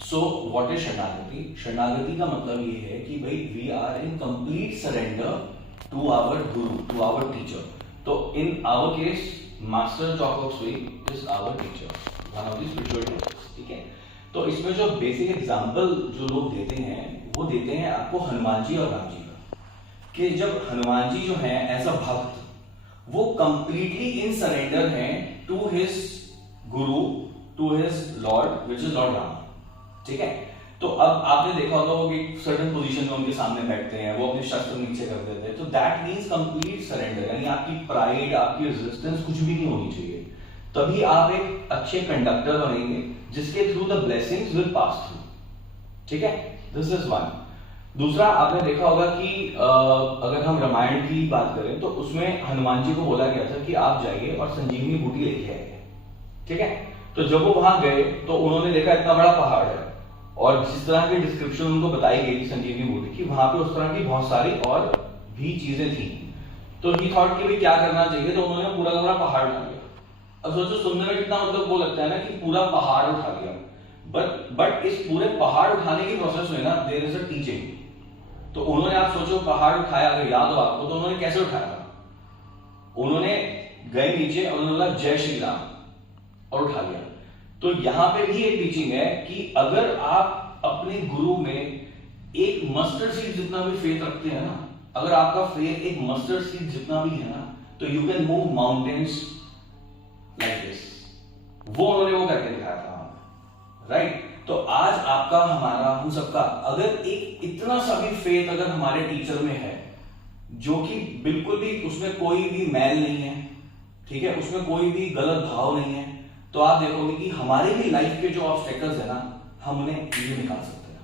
So what is शरणागति? शरणागति का मतलब ये है कि भाई we are in complete surrender to our guru, to our teacher. तो in our case master Choa Kok Sui is our teacher, one of the spiritual teachers. ठीक है. तो इसमें जो बेसिक एग्जांपल जो लोग देते हैं वो देते हैं आपको हनुमान जी और राम जी का, कि जब हनुमान जी जो हैं एज अ भक्त वो कंप्लीटली इन सरेंडर हैं to his guru, to his lord which is lord Ram. ठीक है. तो अब आपने देखा होगा वो एक सर्टेन पोजीशन में उनके सामने बैठते हैं, वो अपने शस्त्र नीचे कर देते हैं. तो दैट मींस कंप्लीट सरेंडर, यानी आपकी प्राइड, आपकी रेजिस्टेंस कुछ भी नहीं होनी चाहिए. तभी आप एक अच्छे कंडक्टर बनेंगे जिसके through the blessings will pass through. ठीक है. This is one. दूसरा आपने देखा होगा कि अगर हम रामायण की बात करें तो उसमें हनुमान जी को बोला गया था कि आप जाइए और संजीवनी बूटी लेके आइए. ठीक है. तो जब वो वहां गए तो उन्होंने देखा इतना बड़ा पहाड़ है और जिस तरह की डिस्क्रिप्शन उनको बताई गई थी संजीवनी बूटी की, वहां पे उस तरह की बहुत सारी और भी चीजें थी. तो ही थॉट कि भाई क्या करना चाहिए, तो उन्होंने पूरा का पूरा पहाड़ उठा लिया. अब सोचो सुनने में कितना मतलब वो लगता है ना कि पूरा पहाड़ उठा लिया, बट इस पूरे पहाड़ उठाने की प्रोसेस में ना देयर इज अ टीचिंग. तो उन्होंने, आप सोचो, पहाड़ उठाया, अगर याद हो आपको, तो उन्होंने कैसे उठाया था? उन्होंने गए नीचे और उन्होंने बोला जय श्री राम और उठा लिया. तो यहां पे भी एक टीचिंग है कि अगर आप अपने गुरु में एक मस्टर्ड सीड जितना भी फेथ रखते हैं ना, अगर आपका फेथ एक मस्टर्ड सीड जितना भी है ना, तो you can move mountains like this. वो उन्होंने वो करके दिखाया था. राइट. तो आज आपका, हमारा, हम सबका अगर एक इतना सा भी फेथ अगर हमारे टीचर में है, जो कि बिल्कुल भी उसमें कोई भी मैल नहीं है, ठीक है, उसमें कोई भी गलत भाव नहीं है, तो आप देखोगे कि हमारे भी लाइफ के जो ऑब्स्टेकल्स है ना, हम उन्हें ये निकाल सकते हैं.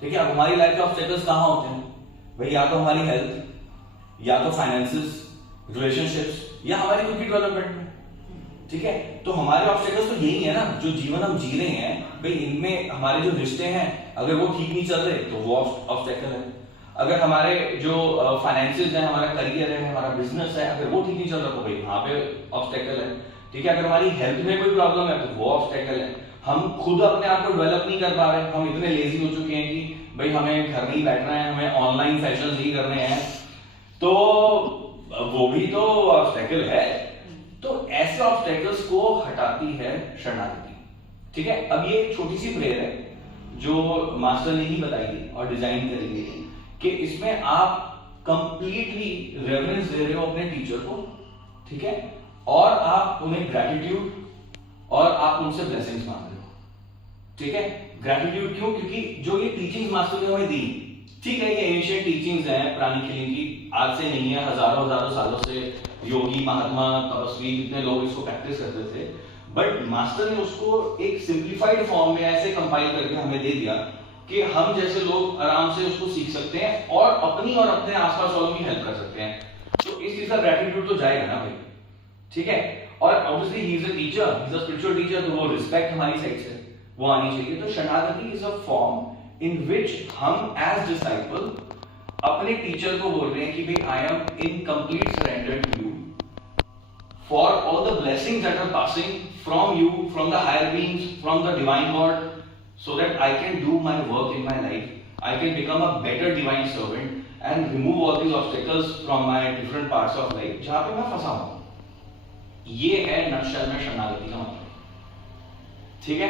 ठीक है. अब हमारी लाइफ के ऑब्स्टेकल्स कहां होते हैं भाई? या तो हमारी हेल्थ, या तो फाइनेंसेस, रिलेशनशिप्स, या हमारी खुद की डेवलपमेंट में. ठीक है. तो हमारे ऑब्स्टेकल्स तो यही है ना, जो जीवन हम जी रहे हैं भाई, इनमें हमारे जो रिश्ते हैं अगर वो ठीक नहीं चल रहे तो वो ऑब्स्टेकल है. अगर हमारे जो फाइनेंसेस है, हमारा करियर है, हमारा बिजनेस है, अगर वो ठीक नहीं चल रहा तो भाई वहां पे ऑब्स्टेकल है. ठीक है. अगर हमारी हेल्थ में कोई प्रॉब्लम है तो वो ऑब्स्टेकल है. हम खुद अपने आप को डेवलप नहीं कर पा रहे, हम इतने लेजी हो चुके हैं कि भाई हमें घर में ही बैठना है, हमें ऑनलाइन सेशंस ही करने हैं, तो वो भी तो ऑब्स्टेकल है. तो ऐसे ऑब्स्टेकल्स को हटाती है शरणागति. ठीक है. अब ये एक छोटी सी प्रेयर है जो मास्टर ने ही बताई थी और डिजाइन करी गई थी, कि इसमें आप कंप्लीटली रेवरेंस दे रहे हो अपने टीचर को. ठीक है. और आप उन्हें ग्रैटिट्यूड और आप उनसे ब्लेसिंग्स मांग रहे हो. ठीक है. ग्रैटिट्यूड क्यों? क्योंकि जो ये टीचिंग्स मास्टर ने हमें दी, ठीक है, ये एंशिएंट टीचिंग्स हैं, पुरानी खिली की, आज से नहीं है, हजारों हजारों सालों से योगी, महात्मा, तपस्वी, कितने लोग इसको प्रैक्टिस करते थे. बट मास्टर ने उसको एक सिंप्लीफाइड फॉर्म में ऐसे कंपाइल करके हमें दे दिया कि हम जैसे लोग आराम से उसको सीख सकते हैं और अपनी और अपने आसपास वालों की हेल्प कर सकते हैं. तो इस चीज का ग्रैटिट्यूड तो जाएगा ना भाई. ठीक है. और obviously he is a teacher, he is a spiritual teacher, तो वो रिस्पेक्ट हमारी साइड से वो आनी चाहिए. तो शरणागति इज अ फॉर्म इन विच हम एज डिसाइपल अपने टीचर को बोल रहे हैं कि भाई I am in complete surrender to you for all the blessings that are passing from you, from the higher beings, from the divine god, so that I can do my work in my life, I can become a better divine servant and remove all these obstacles from my different parts of life जहां पे मैं फंसा हूं. ये है nutshell में शरणागति का मतलब. ठीक है.